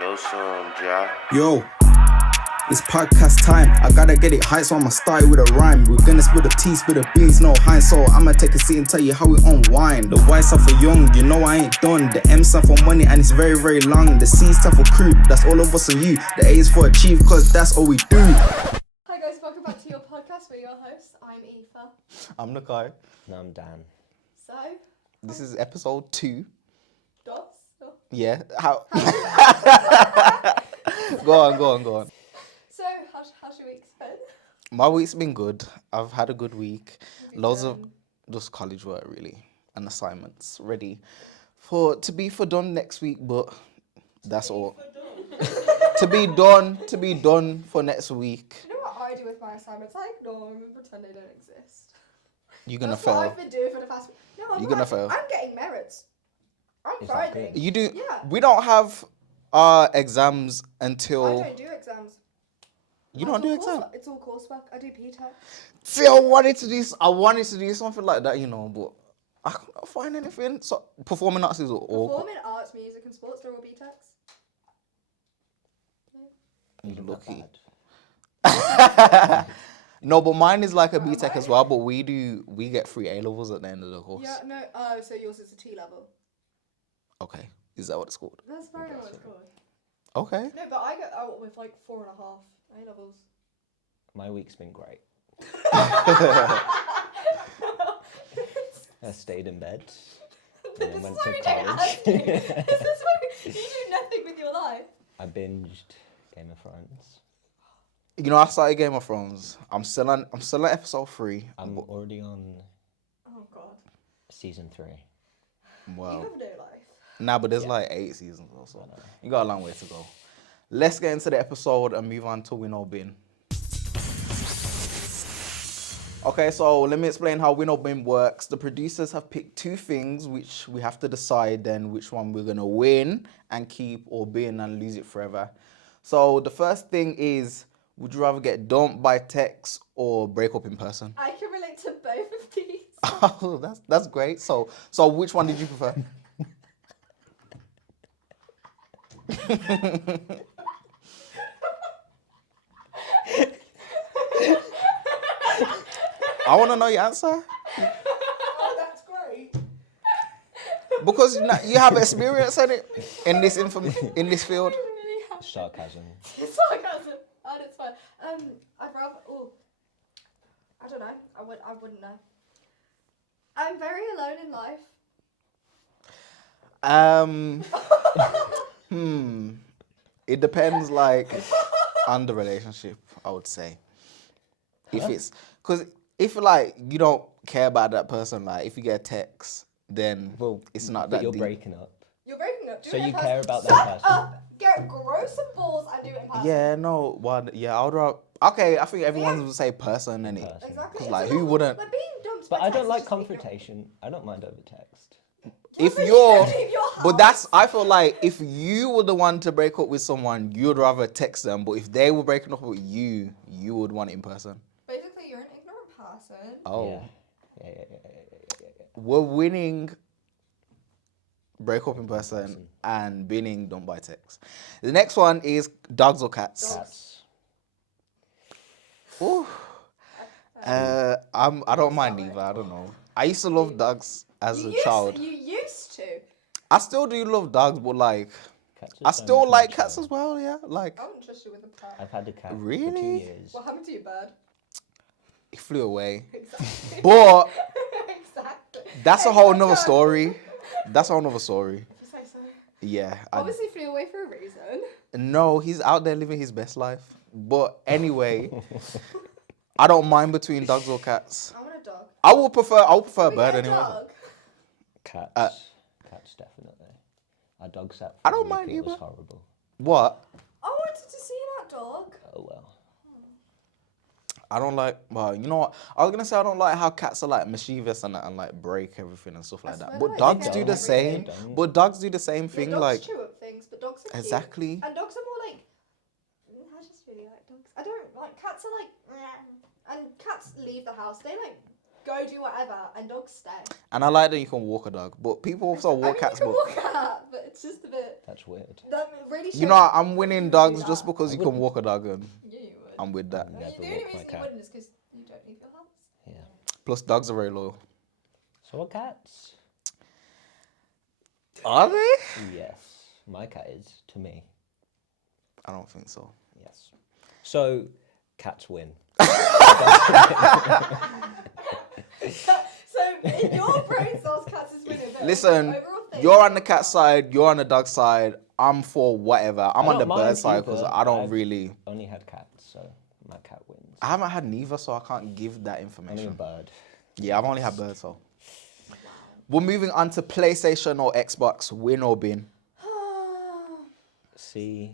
know some, ja. Yo, it's podcast time. I gotta get it high, so I'ma start with a rhyme. We're gonna spill the tea, spill the beans, no hind. So I'ma take a seat and tell you how we unwind. The Y stand for young, you know I ain't done. The M stand for money, and it's very, very long. The C stand for crew, that's all of us and you. The A is for achieve, cause that's all we do. Hi guys, welcome back to your podcast. We're your hosts. I'm Aoife. I'm Nikai. And I'm Dan. So, This is episode 2. dos? Oh. Yeah. How? Go on. So, how's your week been? My week's been good. I've had a good week. Have you Loads of done- just college work really and assignments ready to be done next week, but that's all. to be done for next week. You know what I do with my assignments? I ignore them and pretend they don't exist. You're gonna That's fail. what I've been doing for the past week. No, I'm You're gonna not. fail. I'm getting merits. I'm Is that Friday. good? You do. Yeah. We don't have exams I until. don't do exams. You don't do exams. It's all coursework. I do P-Tech. See, I wanted to do something like that, but I couldn't find anything. So performing arts is all. Performing arts, music and sports, they're all B-Techs. You lucky. Bad. No, but mine is like a Am BTEC I? as well. But we get 3 A levels at the end of the course. Yeah, no. Oh, so yours is a T level. Okay, is that what it's called? That's very what it's called. Okay. No, but I got out with like 4.5 A levels. My week's been great. I stayed in bed. This And is then went why to we don't college. ask you. This is why you do nothing with your life. I binged Game of Thrones. I started Game of Thrones. I'm still on episode 3. I'm already on Oh God. season 3. You Wow. have no life. Nah, but there's like 8 seasons or so. You got a long way to go. Let's get into the episode and move on to Winnow Bin. Okay, so let me explain how Winnow Bin works. The producers have picked 2 things which we have to decide then which one we're gonna win and keep, or bin and lose it forever. So the first thing is, would you rather get dumped by text or break up in person? I can relate to both of these. Oh, that's great. So which one did you prefer? I want to know your answer Oh, that's great. because you have experience in this field. I really have Sarcasm. It's sarcasm. Oh, it's fine. I'd rather. Oh, I don't know. I wouldn't know. I'm very alone in life. It depends on the relationship, I would say. If it's because if you don't care about that person, if you get a text, then it's not But that you're deep. breaking up. You're breaking up. Do So it in you person. care about that Shut person. up. Grow some balls and do it in person. Yeah, no, I would rather. Okay, I think everyone's gonna say person, innit? Person. Exactly. Because, It's who not- wouldn't? But being dumped But by I don't text like is just being confrontation. I don't mind over text. If but you you're, don't leave your but that's, house. I feel like if you were the one to break up with someone, you'd rather text them. But if they were breaking up with you, you would want it in person. Basically, you're an ignorant person. Oh, Yeah. we're winning break up in person and being done by text. The next one is dogs or cats. Cats. Ooh. I don't mind either. I don't know. I used to love dogs as a child. You used to. I still do love dogs, but Cats are I so still much like more cats chill. as well. Yeah, I wouldn't trust you with a cat. I've had a cat for 2 Really? years. What happened to your bird? it flew away. Exactly. But Exactly. that's a Hey, whole let's nother go. story. That's a whole nother story. If you say so. Yeah. Obviously flew away for a reason. No, he's out there living his best life. But anyway, I don't mind between dogs or cats. I want a dog. I would prefer a Can we bird get a anyway. dog? Cats. Cats, definitely. Our dog sat for I a don't week, mind it was either. horrible. What? I wanted to see that dog. Oh well. I don't like. Well, you know what? I was gonna say I don't like how cats are mischievous and break everything and stuff like that. swear But they dogs don't. do the They same. don't. But dogs do the same Yeah, thing. dogs chew up things, but dogs are cute. Exactly. And dogs are more I just really like dogs. I don't like cats are and cats leave the house. They go do whatever, and dogs stay. And I like that you can walk a dog. But people also I walk mean, cats. you can But walk a cat, but It's just a bit. That's weird. That really. You know, I'm shows winning you dogs do just that. because you can walk a dog, and Yeah, you would. I'm with that. Never The only walk my reason you cat. wouldn't is because you don't leave your house. Yeah. Plus, dogs are very loyal. So are cats? Are they? Yes. My cat is, to me. I don't think so. Yes. So, cats win. So in your brain cells, cats is winning. But Listen, overall thing, you're on the cat side, you're on the dog side. I'm for whatever. I'm on don't the bird mind side because either, I don't I've really. only had cats, so my cat wins. I haven't had neither, so I can't give that Only a information. bird. Yeah, I've only had birds, so. We're moving on to PlayStation or Xbox, win or bin. See,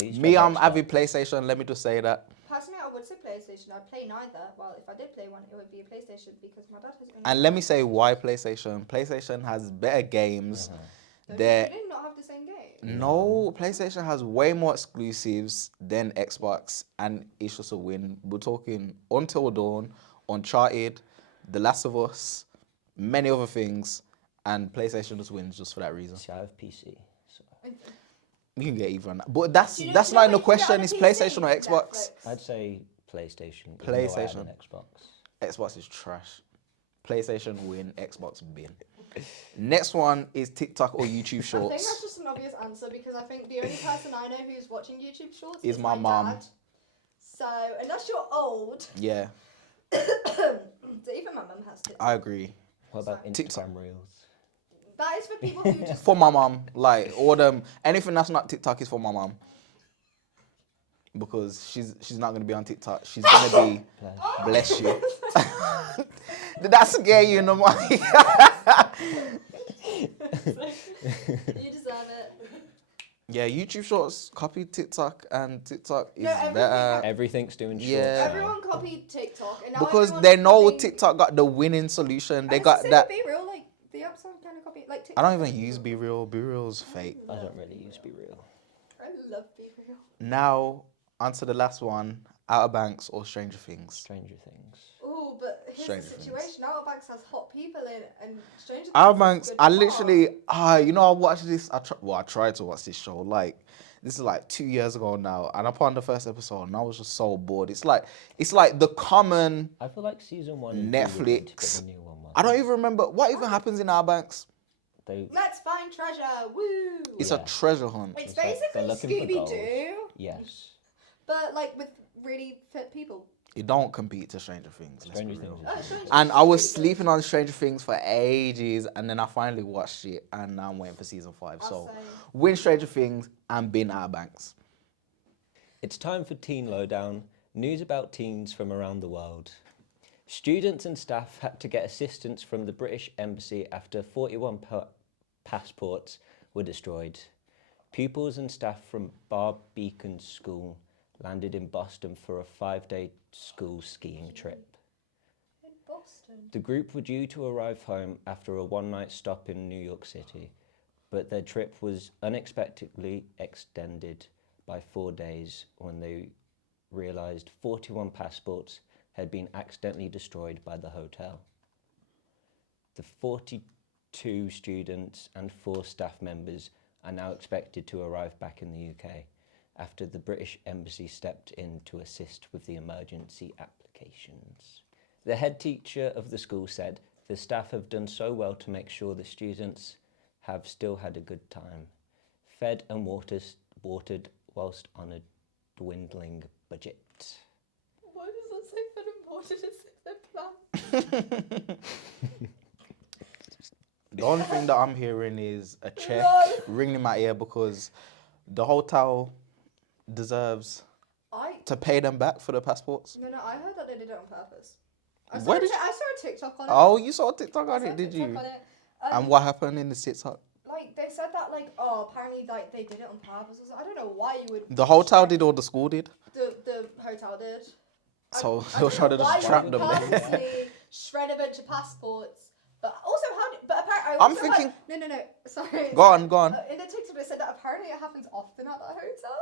I used to Me, have I'm Xbox. avid PlayStation. Let me just say that. Personally, I would say PlayStation. I'd play neither. Well, if I did play one, it would be a PlayStation because my dad has only. And let me say why PlayStation. PlayStation has better games. Don't They're they not have the same game? No, PlayStation has way more exclusives than Xbox, and it's just a win. We're talking Until Dawn, Uncharted, The Last of Us, many other things, and PlayStation just wins just for that reason. See, I have PC. So You can get either on that. But that's Do you know- that's do you know not in the what you can get question. on a Is PC? PlayStation or Xbox? Netflix. I'd say PlayStation. even though I had PlayStation. an Xbox. Xbox is trash. PlayStation win, Xbox bin. Next one is TikTok or YouTube I think that's Shorts. just an obvious answer because I think the only person I know who's watching YouTube Shorts Is is my mum. dad. So unless you're old, Yeah, so even my mum has TikTok. I agree. What about Sorry. Instagram TikTok. Reels? That is for people who just. For my mom, like all them anything that's not TikTok is for my mom. Because she's not gonna be on TikTok. She's gonna be bless you. Did that scare you in the mind? You deserve it. Yeah, YouTube Shorts copied TikTok, and TikTok is No, everything better Everything's doing shorts. Yeah. now. Everyone copied TikTok, and now because everyone's they know copying- TikTok got the winning solution. They And got it's the that. same with Be Real, like the apps are kind of copying, like I TikTok. don't even use Be Real. Be Real's fake. I don't really use Be Real. I love Be Real. Now, onto the last one: Outer Banks or Stranger Things. Stranger Things. Oh, but here's Stranger the Things. situation. Outer Banks has hot people in it, and Stranger Outer Things is Banks, good I fun. literally, you know, I watched this. I tried to watch this show. Like, this is like 2 years ago now, and upon the first episode, and I was just so bored. It's like the common. I feel like season 1 and 2 were meant to be Netflix. the new one. I don't even remember what even happens in Outer Banks. They, Let's find treasure. Woo! It's Yeah. a treasure hunt. It's like they're basically looking for Scooby Doo, yes. but like with really fit people. It don't compete to Stranger Things. Let's Stranger be real. Things. Oh, Is Stranger And I was Things is really sleeping on Stranger Things for ages, and then I finally watched it, and now I'm waiting for season 5. I'll So, say. win Stranger Things and bin Outer Banks. It's time for Teen Lowdown, news about teens from around the world. Students and staff had to get assistance from the British Embassy after 41 passports were destroyed. Pupils and staff from Barr Beacon School landed in Boston for a 5-day school skiing trip. In Boston. The group were due to arrive home after a one-night stop in New York City, but their trip was unexpectedly extended by 4 days when they realised 41 passports had been accidentally destroyed by the hotel. The 42 students and 4 staff members are now expected to arrive back in the UK after the British Embassy stepped in to assist with the emergency applications. The head teacher of the school said, "The staff have done so well to make sure the students have still had a good time, fed and watered whilst on a dwindling budget." Why does that say fun and watered as if they're planned? The only thing that I'm hearing is a check ringing in my ear because the hotel deserves to pay them back for the passports. No, I heard that they did it on purpose. I Where did I saw a TikTok on it. Oh, you saw a TikTok I on saw a it, did TikTok you? on it. And what happened in the TikTok? Like they said that apparently like they did it on purpose. I don't know why you would. The hotel did or the school did? The hotel did. So I they were don't trying to know why just you trap would them there. purposely shred a bunch of passports. But also but apparently I'm thinking- no. Sorry. Go on, go on. In the TikTok they said that apparently it happens often at that hotel.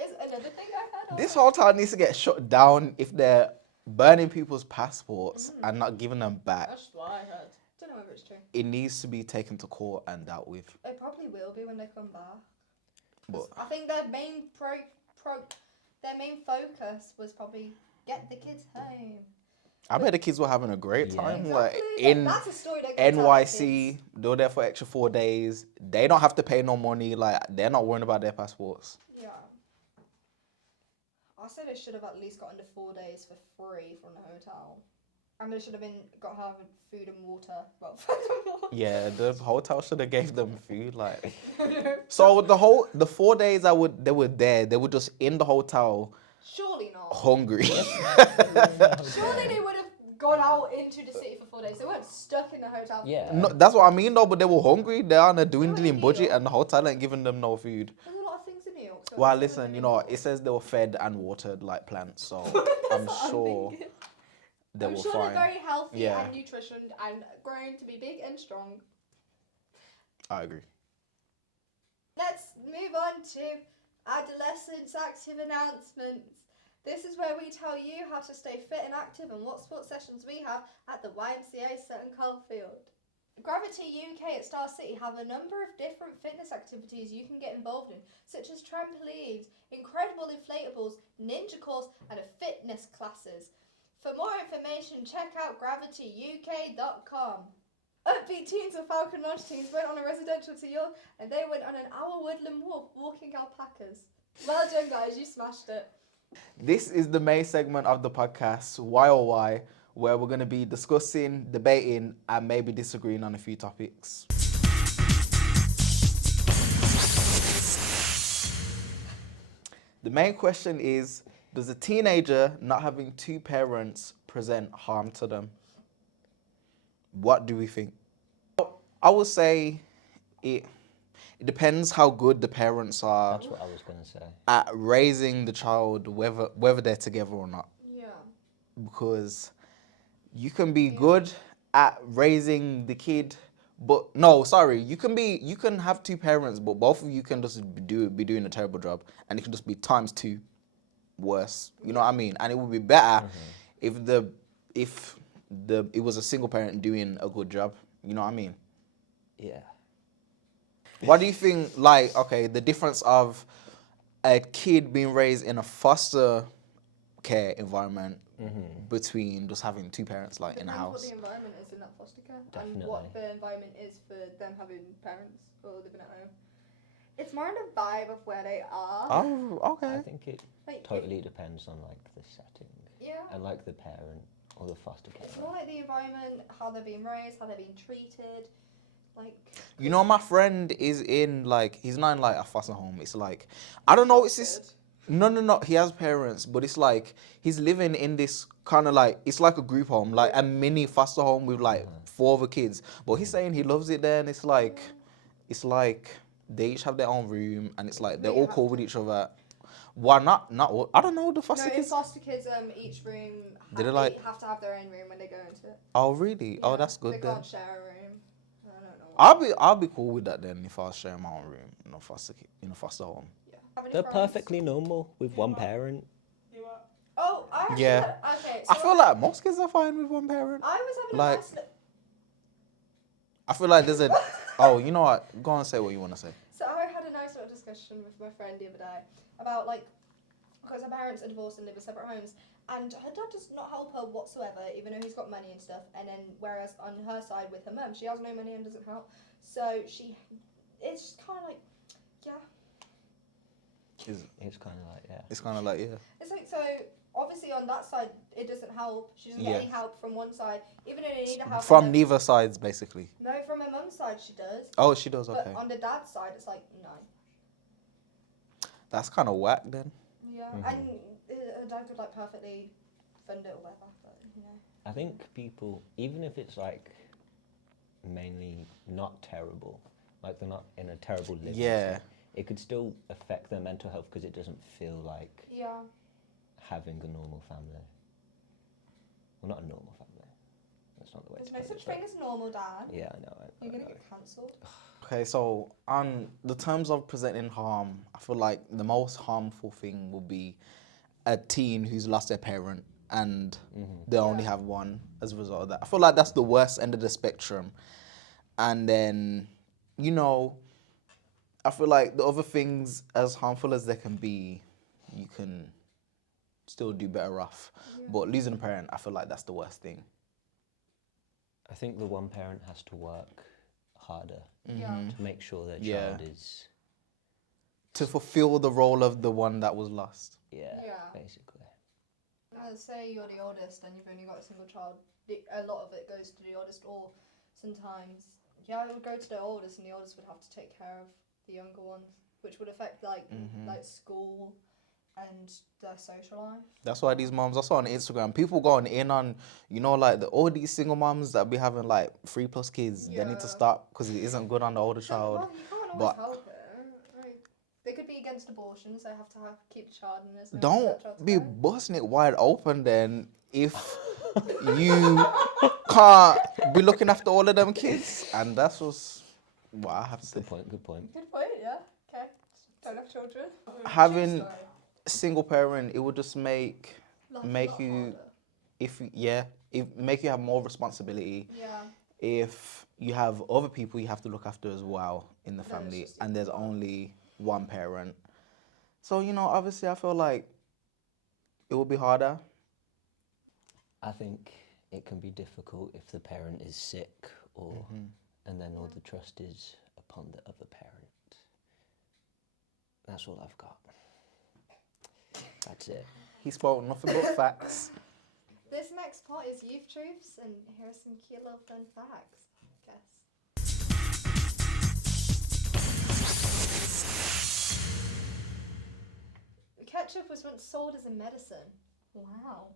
Is another thing I heard. This hotel needs to get shut down if they're burning people's passports and not giving them back. That's what I heard. Don't know whether it's true. it needs to be taken to court and dealt with. It probably will be when they come back. 'Cause But I think their main their main focus was probably get the kids home. I bet the kids were having a great Yeah. time. Exactly. Like in That's a story that can tell the kids. NYC, they were there for extra 4 days. They don't have to pay no money. Like they're not worrying about their passports. Yeah. I say they should have at least gotten the 4 days for free from the hotel. And they should have got having food and water. Well, furthermore. Yeah, the hotel should have gave them food. Like so the 4 days they were there. They were just in the hotel Surely not. hungry. Surely they would have gone out into the city for 4 days. They weren't stuck in the hotel. For Yeah. No, that's what I mean though. But they were hungry. They're on a dwindling in New budget, York. and the hotel ain't giving them no food. There's a lot of things in New York. So Well, it's listen, in you New know, York. it says they were fed and watered like plants, so That's I'm what sure thinking. they I'm were sure fine. they're very healthy Yeah. and nutritioned and grown to be big and strong. I agree. Let's move on to Adolescent's active announcements. This is where we tell you how to stay fit and active and what sports sessions we have at the YMCA Sutton Coldfield. Gravity UK at Star City have a number of different fitness activities you can get involved in, such as trampolines, incredible inflatables, ninja course, and a fitness classes. For more information, check out gravityuk.com. Upbeat teens of Falcon Lodge teams went on a residential to York and they went on an hour woodland walk walking alpacas. Well done, guys, you smashed it. This is the main segment of the podcast, YOY, where we're going to be discussing, debating, and maybe disagreeing on a few topics. The main question is, does a teenager not having two parents present harm to them? What do we think? I would say it depends how good the parents are That's what I was going to say. at raising the child, whether they're together or not. Yeah. Because you can be good at raising the kid, but no, sorry, you can have two parents, but both of you can just be doing a terrible job, and it can just be times two worse. You know what I mean? And it would be better if it was a single parent doing a good job. You know what I mean? Yeah. What do you think, like, okay, the difference of a kid being raised in a foster care environment between just having two parents, like, in a Depends house? what the environment is in that foster care and Definitely. what the environment is for them having parents or living at home. It's more in the vibe of where they are. Oh, I okay. think it Like, totally depends on like the setting Yeah. and like the parent or the foster care. It's more like the environment, how they're being raised, how they're being treated. Like, You know, my friend is in, like, he's not in, like, a foster home. It's like, I don't know, it's this... No. He has parents, but it's like, he's living in this kind of, like, it's like a group home, like a mini foster home with, like, 4 other kids. But he's saying he loves it there, and it's like they each have their own room, and it's like, they're all cool with each other. Why not? Not I don't know, the foster no, in kids... foster kids, each room Did they it, like- have to have their own room when they go into it. Oh, really? Oh, Yeah, that's good they then. can't share a room. I don't know. I'll be cool with that then if I was sharing my own room in a foster home. Yeah. Have any They're friends? perfectly normal with one parent. Oh, I actually Yeah. okay. I So feel like most kids are fine with one parent. I was having like- a nice look. I feel like there's a... Oh, you know what? Go on and say what you want to say. So I had a nice little discussion with my friend the other day about like because her parents are divorced and live in separate homes, and her dad does not help her whatsoever, even though he's got money and stuff. And then whereas on her side with her mum, she has no money and doesn't help. So it's just kind of like, yeah. It's kind of like, yeah. It's kind of like, yeah. It's like so. Obviously, on that side, it doesn't help. She doesn't get any help from one side, even though they need a help. From neither sides, basically. No, from her mum's side, she does. Oh, she does, okay. But on the dad's side, it's like no. That's kind of whack then. Yeah, and her dad could like perfectly fund it or whatever, but you know. I think people, even if it's like mainly not terrible, like they're not in a terrible living Yeah. state, it could still affect their mental health because it doesn't feel like Yeah. having a normal family. Well, not a normal family. That's not the way There's to no put such it. thing as normal, Dad. Yeah, I know. You're I gonna know. get cancelled. Okay, so on the terms of presenting harm, I feel like the most harmful thing would be a teen who's lost their parent and they only have one as a result of that. I feel like that's the worst end of the spectrum. And then, you know, I feel like the other things, as harmful as they can be, you can still do better off. But losing a parent, I feel like that's the worst thing. I think the one parent has to work harder Yeah. to make sure their child is, To fulfill the role of the one that was lost. Yeah. basically. Say you're the oldest and you've only got a single child, a lot of it goes to the oldest, or sometimes, it would go to the oldest, and the oldest would have to take care of the younger ones, which would affect like school and their social life. That's why these moms, I saw on Instagram, people going in on, you know, like all these single moms that be having like 3+ kids, they need to stop because it isn't good on the older child. Well, you can't always help it. Like, they could be against abortion, so they have to keep the child in this. Don't be busting it wide open then if you can't be looking after all of them kids. And that's just what I have to say. Good point. Good point, yeah. Okay. Don't have children. Having a single parent, it would just make you, make you have more responsibility. Yeah. If you have other people you have to look after as well in the family, and there's only one parent. So, you know, obviously I feel like it will be harder. I think it can be difficult if the parent is sick or and then all the trust is upon the other parent. That's all I've got. That's it. He spoke nothing but facts. This next part is youth truths, and here are some cute little fun facts, I guess. Ketchup was once sold as a medicine. Wow.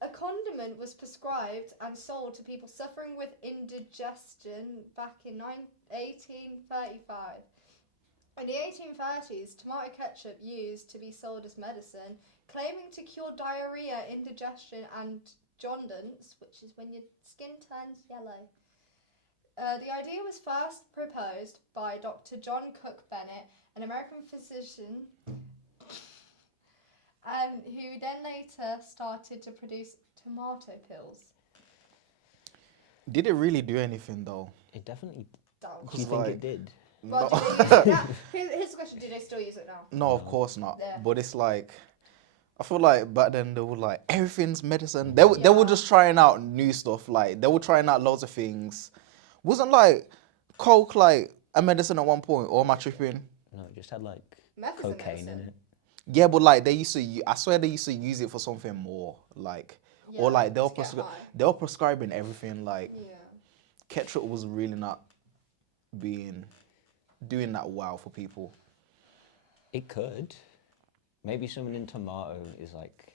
A condiment was prescribed and sold to people suffering with indigestion back in 1835. In the 1830s, tomato ketchup used to be sold as medicine, claiming to cure diarrhea, indigestion, and jaundice, which is when your skin turns yellow. The idea was first proposed by Dr. John Cook Bennett, an American physician, who then later started to produce tomato pills. Did it really do anything though? It definitely. Doubt. Do you think it did? Well, No. do they use it now? Here's the question: do they still use it now? No, of course not. Yeah. But it's like, I feel like back then they were like, everything's medicine. They were just trying out new stuff. Like they were trying out loads of things. Wasn't like Coke like a medicine at one point, or am I tripping? No, it just had like Meth is a cocaine in medicine. it. Yeah, but like they used to, I swear they used to use it for something more. Like, or like they to get high. were prescribing everything. Like Yeah. ketchup was really not doing that well for people. It could. Maybe someone in tomato is like.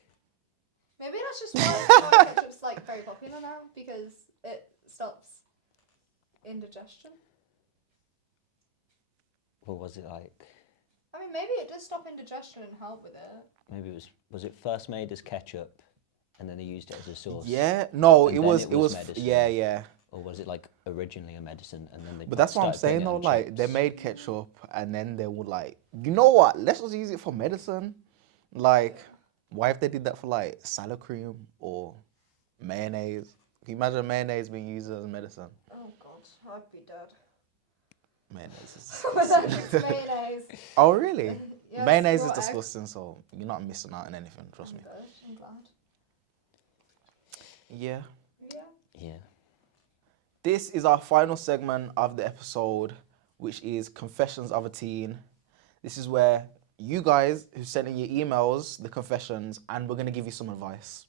Maybe that's just why tomato ketchup's like very popular now, because it stops indigestion. What was it like? I mean, maybe it does stop indigestion and help with it. Maybe it was it first made as ketchup, and then they used it as a sauce? Yeah, no, And it then was it was medicine. yeah. Or was it like originally a medicine and then they? But that's what I'm started putting saying it though. on Like they chips? made ketchup, and then they would like, you know what? Let's just use it for medicine. Like, why if they did that for like salad cream or mayonnaise? Can you imagine mayonnaise being used as medicine? Oh God, I'd be dead. Mayonnaise is When I disgusting. mix mayonnaise. Oh really? Yeah, Mayonnaise is raw egg. disgusting, so you're not missing out on anything. Trust me. Good, I'm glad. Yeah. Yeah. Yeah. This is our final segment of the episode, which is Confessions of a Teen. This is where you guys who sent in your emails, the confessions, and we're going to give you some advice.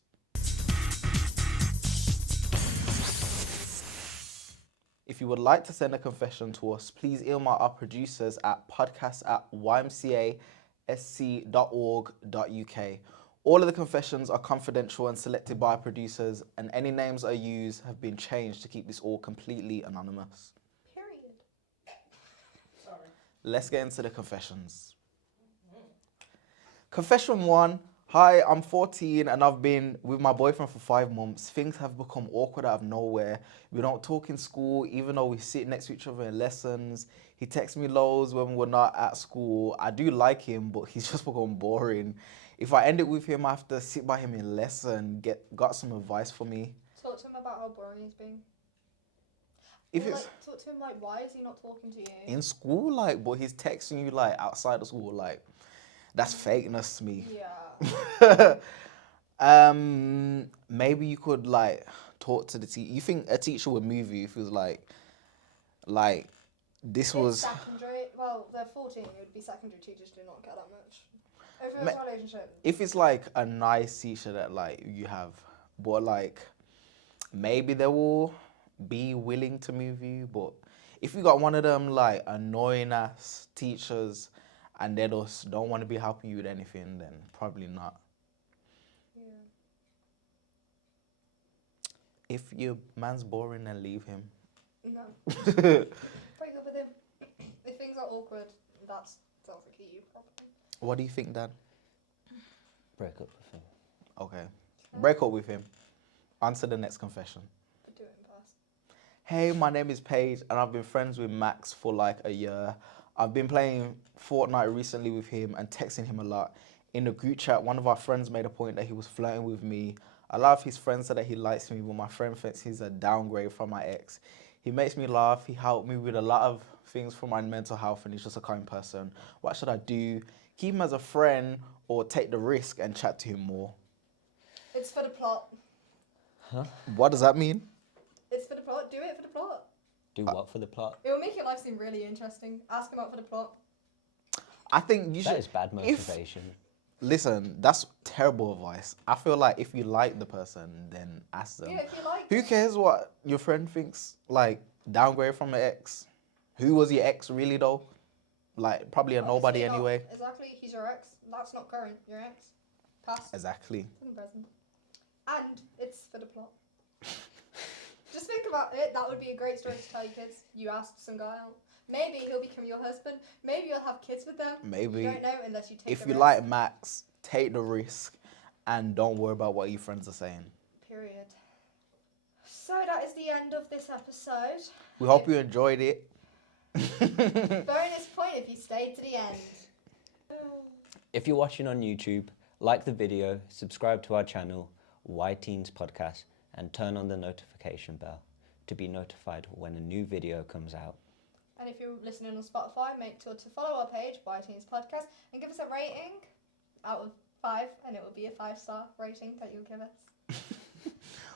If you would like to send a confession to us, please email our producers at podcast@ymcasc.org.uk. All of the confessions are confidential and selected by our producers, and any names I use have been changed to keep this all completely anonymous. Period. Sorry. Let's get into the confessions. Confession 1. Hi, I'm 14 and I've been with my boyfriend for 5 months. Things have become awkward out of nowhere. We don't talk in school, even though we sit next to each other in lessons. He texts me loads when we're not at school. I do like him, but he's just become boring. if I end it with him, I have to sit by him in lesson, got some advice for me. Talk to him about how boring he's being. If Or, it's like, talk to him like, why is he not talking to you? in school, like, but he's texting you like outside of school, like, that's fakeness to me. Yeah. Maybe you could like talk to the teacher. You think a teacher would move you if it was like this It's was secondary. Well, they're 14. It would be secondary teachers do not get that much. If it was a relationship. if it's like a nice teacher that like you have, but like maybe they will be willing to move you. But if you got one of them like annoying ass teachers and they just don't want to be helping you with anything, then probably not. Yeah. If your man's boring, then leave him. No. Break up with him. If things are awkward, that sounds like a you problem. What do you think, Dan? Break up with him. Okay. Break up with him. Answer the next confession. But do it in person. Hey, my name is Paige, and I've been friends with Max for like a year. I've been playing Fortnite recently with him and texting him a lot. In the group chat, one of our friends made a point that he was flirting with me. A lot of his friends said that he likes me, but my friend thinks he's a downgrade from my ex. He makes me laugh. He helped me with a lot of things for my mental health, and he's just a kind person. What should I do? Keep him as a friend or take the risk and chat to him more? It's for the plot. What does that mean? It's for the plot. Do it for the plot. Do what for the plot? It will make your life seem really interesting. Ask him out for the plot. I think you should. That is bad motivation. Listen, that's terrible advice. I feel like if you like the person, then ask them. Yeah, if you like Who it. cares what your friend thinks? Like, downgrade from an ex. Who was your ex really though? Like, probably a nobody Obviously not. anyway. Exactly. He's your ex. That's not current. Your ex. Past. Exactly. And present. And it's for the plot. Just think about it. That would be a great story to tell your kids. You asked some guy out. Maybe he'll become your husband. Maybe you'll have kids with them. Maybe. You don't know unless you take If the you risk. like Max, take the risk and don't worry about what your friends are saying. Period. So that is the end of this episode. We hope you enjoyed it. Bonus point if you stayed to the end. If you're watching on YouTube, like the video, subscribe to our channel, Why Teens Podcast, and turn on the notification bell to be notified when a new video comes out. And if you're listening on Spotify, make sure to follow our page, Why Teens Podcast, and give us a rating out of 5, and it will be a 5-star rating that you'll give us.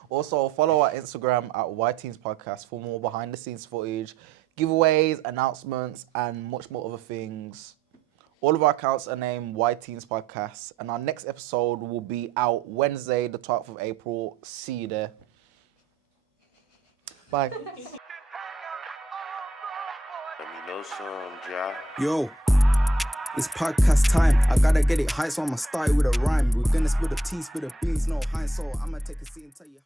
Also, follow our Instagram at YTeens Podcast for more behind the scenes footage, giveaways, announcements, and much more other things. All of our accounts are named YTeens Podcast, and our next episode will be out Wednesday, the 12th of April. See you there. Bye. Let me know some, Ja. Yo, it's podcast time. I gotta get it high, so I'ma start with a rhyme. We're gonna spill the tea, spill the beans, no high, so I'ma take a seat and tell you how.